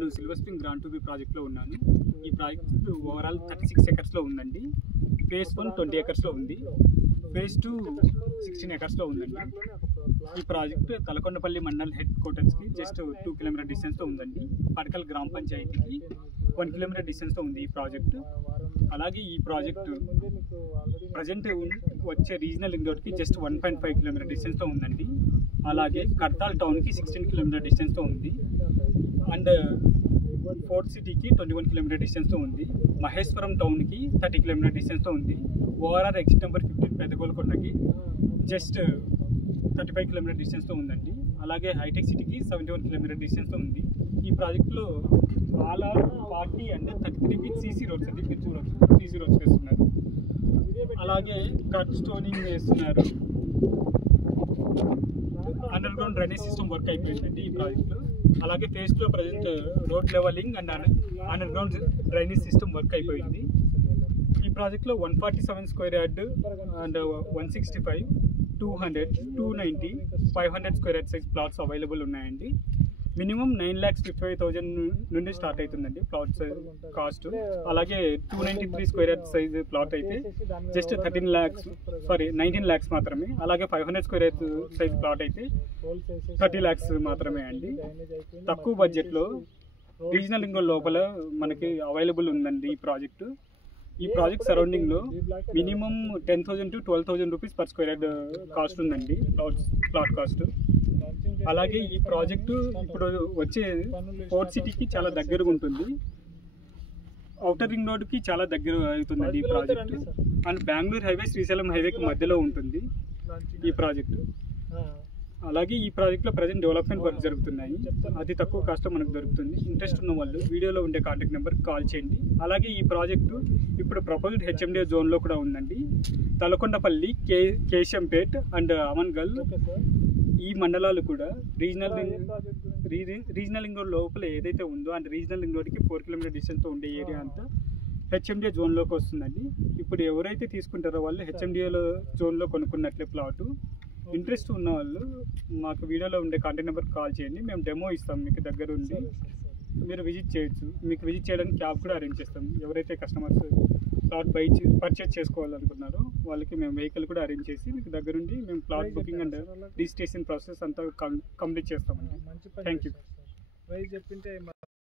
నేను silver spring grand to be ప్రాజెక్ట్లో ఉన్నాను. ఈ ప్రాజెక్ట్ ఓవరాల్ 36 ఎకర్స్లో ఉందండి. ఫేజ్ 1 20 ఎకర్స్లో ఉంది, ఫేజ్ 2 16 ఎకర్స్లో ఉందండి. ఈ ప్రాజెక్ట్ తలకొండపల్లి మండల్ హెడ్ క్వార్టర్స్కి జస్ట్ 2 కిలోమీటర్ డిస్టెన్స్తో ఉందండి. పడకల్ గ్రామ పంచాయతీకి 1 కిలోమీటర్ డిస్టెన్స్తో ఉంది ఈ ప్రాజెక్టు. అలాగే ఈ ప్రాజెక్టు ప్రజెంట్ వచ్చే రీజనల్ రింగ్ రోడ్కి జస్ట్ 1.5 కిలోమీటర్ డిస్టెన్స్తో ఉందండి. అలాగే కర్తాల్ టౌన్కి 16 కిలోమీటర్ డిస్టెన్స్తో ఉంది. అండ్ ఫోర్ట్ సిటీకి 21 కిలోమీటర్ డిస్టెన్స్తో ఉంది. మహేశ్వరం టౌన్కి 30 కిలోమీటర్ డిస్టెన్స్తో ఉంది. ఓఆర్ఆర్ ఎగ్జిట్ నెంబర్ 15 పెద్దగోల్కొండకి జస్ట్ 35 కిలోమీటర్ డిస్టెన్స్తో ఉందండి. అలాగే హైటెక్ సిటీకి 71 కిలోమీటర్ డిస్టెన్స్తో ఉంది. ఈ ప్రాజెక్టులో all are 40 and 33 feet CC roads అండి, మీరు చూడవచ్చు. సీసీ రోడ్స్ వేస్తున్నారు. అలాగే కట్ స్టోనింగ్ వేస్తున్నారు. Underground drainage system work అయిపోయిందండి ఈ ప్రాజెక్టులో. అలాగే ఫేజ్లో present road leveling and underground drainage system work అయిపోయింది. ఈ ప్రాజెక్ట్లో 147 square yard and 165, 200, 290, 500 square yard size plots available ఉన్నాయండి. మినిమం 9,55,000 నుండి స్టార్ట్ అవుతుందండి ప్లాట్స్ కాస్ట్. అలాగే 293 స్క్వేర్ యార్డ్ సైజ్ ప్లాట్ అయితే జస్ట్ 19 lakhs మాత్రమే. అలాగే 500 స్క్వేర్ యార్డ్ సైజ్ ప్లాట్ అయితే 30 lakhs మాత్రమే అండి. తక్కువ బడ్జెట్లో రీజనల్ రింగ్ లోపల మనకి అవైలబుల్ ఉందండి ఈ ప్రాజెక్టు. ఈ ప్రాజెక్ట్ సరౌండింగ్లో minimum 10,000 to 12,000 rupees per square yard cost ఉందండి ప్లాట్ కాస్ట్. అలాగే ఈ ప్రాజెక్టు ఇప్పుడు వచ్చే ఫోర్ట్ సిటీకి చాలా దగ్గరగా ఉంటుంది. ఔటర్ రింగ్ రోడ్కి చాలా దగ్గర అవుతుందండి ఈ project. And Bengaluru highway Srisailam హైవేకి మధ్యలో ఉంటుంది ఈ ప్రాజెక్టు. అలాగే ఈ ప్రాజెక్ట్లో ప్రజెంట్ డెవలప్మెంట్ వర్క్ జరుగుతున్నాయి. అతి తక్కువ కాస్ట్ మనకు దొరుకుతుంది. ఇంట్రెస్ట్ ఉన్న వాళ్ళు వీడియోలో ఉండే కాంటాక్ట్ నెంబర్కి కాల్ చేయండి. అలాగే ఈ ప్రాజెక్టు ఇప్పుడు ప్రపోజ్డ్ హెచ్ఎండిఏ జోన్లో కూడా ఉందండి. తలకొండపల్లి, కేశంపేట్ అండ్ అమన్గల్ ఈ మండలాలు కూడా రీజనల్ రింగ్ రోడ్ లోపల ఏదైతే ఉందో అండ్ రీజనల్ రింగ్ రోడ్కి 4 కిలోమీటర్ డిస్టెన్స్తో ఉండే ఏరియా అంతా హెచ్ఎండిఏ జోన్లోకి వస్తుందండి. ఇప్పుడు ఎవరైతే తీసుకుంటారో వాళ్ళు హెచ్ఎండిఏలో జోన్లో కొనుక్కున్నట్లే ప్లాటు. ఇంట్రెస్ట్ ఉన్న వాళ్ళు మాకు వీడియోలో ఉండే కాంటాక్ట్ నెంబర్కి కాల్ చేయండి. మేము డెమో ఇస్తాం మీకు దగ్గర ఉండి, మీరు విజిట్ చేయొచ్చు. మీకు విజిట్ చేయడానికి క్యాబ్ కూడా అరేంజ్ చేస్తాం. ఎవరైతే కస్టమర్స్ ప్లాట్ పర్చేజ్ చేసుకోవాలనుకున్నారో వాళ్ళకి మేము వెహికల్ కూడా అరేంజ్ చేసి మీకు దగ్గరుండి మేము plot booking and registration process అంతా కంప్లీట్ చేస్తామండి. Thank you.